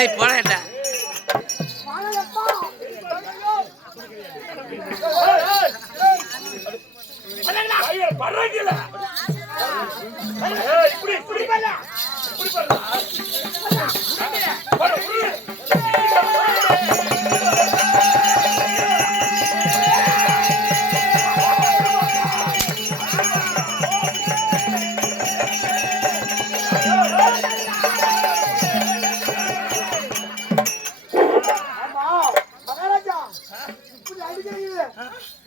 ஏய் போடா பரவாயில்ல இப்படி இப்படி இப்படி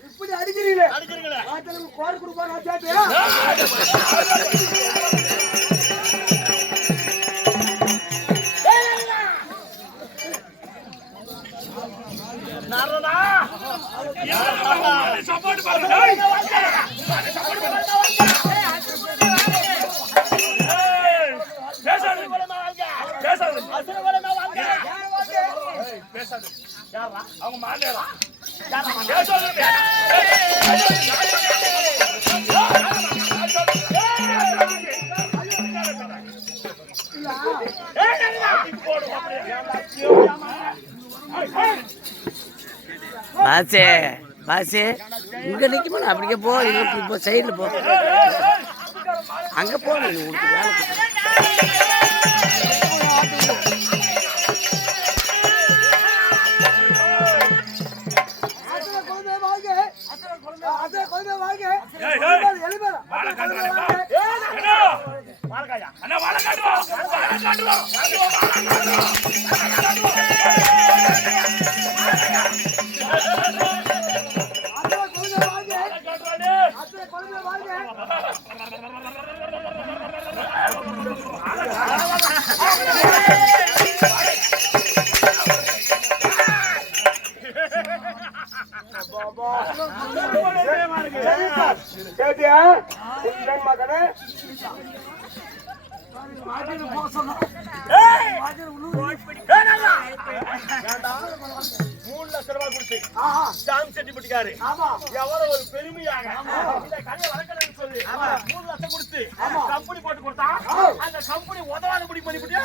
இப்படி அடிக்கிறீங்களே கோர் கொடுப்பா நான் கேட்டியா சப்போர்ட் பேசாது அவங்க மாட்டேறா பாசே பாசே இங்க நிக்குமா அப்படியே போ இப்போ சைடுல போ அங்க போ கேட்டியா மகனே எவ்வளவு ஒரு பெருமையாக இந்த கடையை வளர்க்கலன்னு சொல்லி 3 லட்சம் கொடுத்து கம்பெனி போட்டு கொடுத்தா அந்த கம்பெனி உதவாத முடி பண்ணிவிட்டியா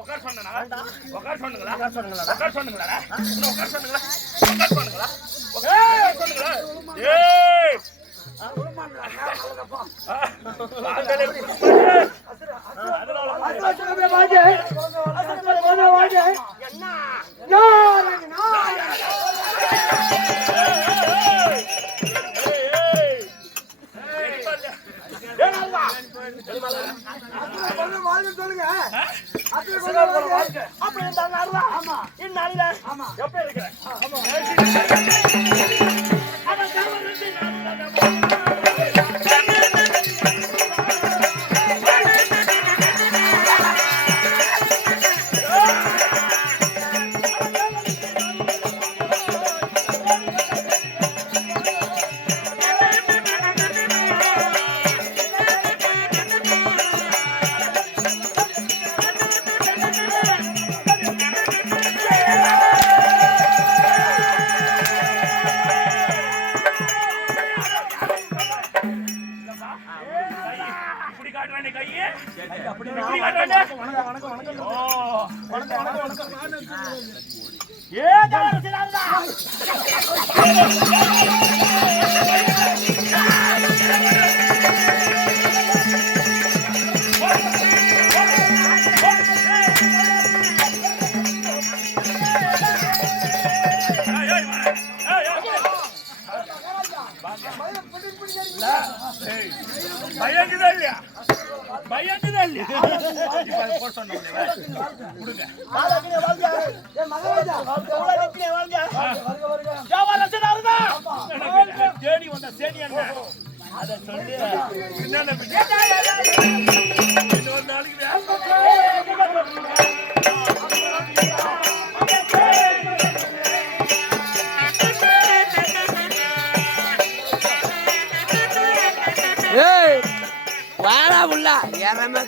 உட்கார் சொன்னா உட்கார் சொன்னுங்களா உட்கார் சொன்னுங்களா உட்கார் சொன்னுங்களா உட்கார் சொன்னுங்களா உட்கார் சொன்னுங்களா ஏய் சொல்லுங்க அப்படி எப்படி இருக்கிறேன் ஏ ஜாரசிலாதா பயங்குதா இல்லையா பயங்குதா இல்லையா போட சொன்னேன் கொடுங்க தேடி வந்த சேனி என்ன அதை சொல்லி என்னென்ன ஏய் வாடா புள்ள ஏறாம